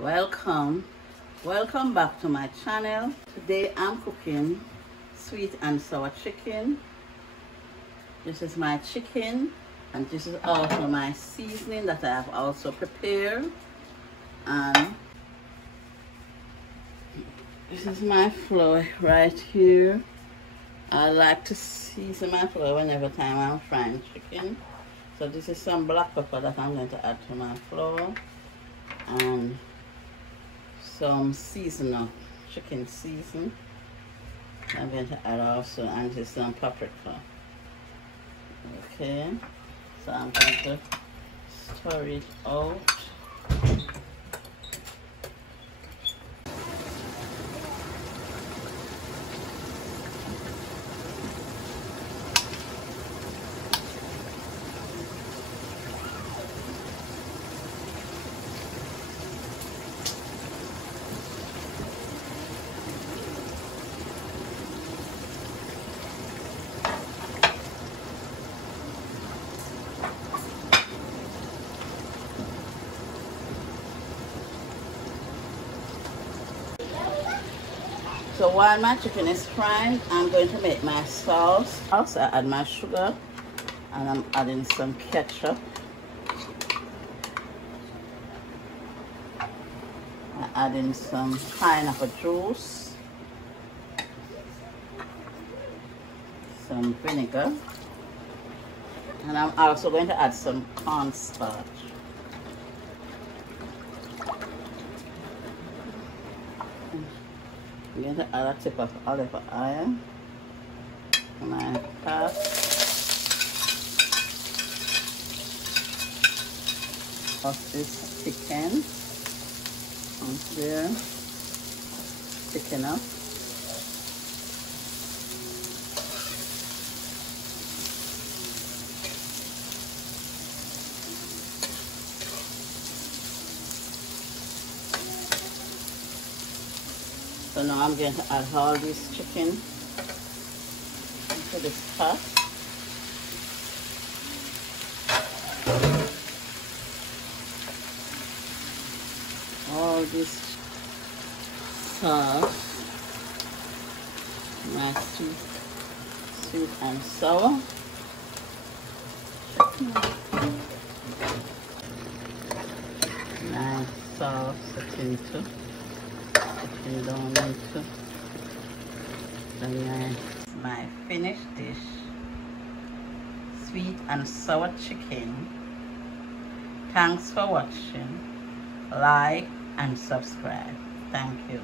Welcome back to my channel. Today I'm cooking sweet and sour chicken. This is my chicken, and this is also my seasoning that I have also prepared, and this is my flour right here. I like to season my flour whenever time I'm frying chicken. So this is some black pepper that I'm going to add to my flour, and some seasonal chicken season I'm going to add also, and just some paprika. Okay, so I'm going to stir it out. So while my chicken is frying, I'm going to make my sauce. Also, I add my sugar, and I'm adding some ketchup. I'm adding some pineapple juice, some vinegar, and I'm also going to add some cornstarch. I'm going to add a tip of olive oil to my pot. Of this chicken on there, thicken up. So now I'm going to add all this chicken into this pot. All this sauce, my sweet and sour. My sauce into. And down into my finished dish, sweet and sour chicken. Thanks for watching. Like and subscribe. Thank you.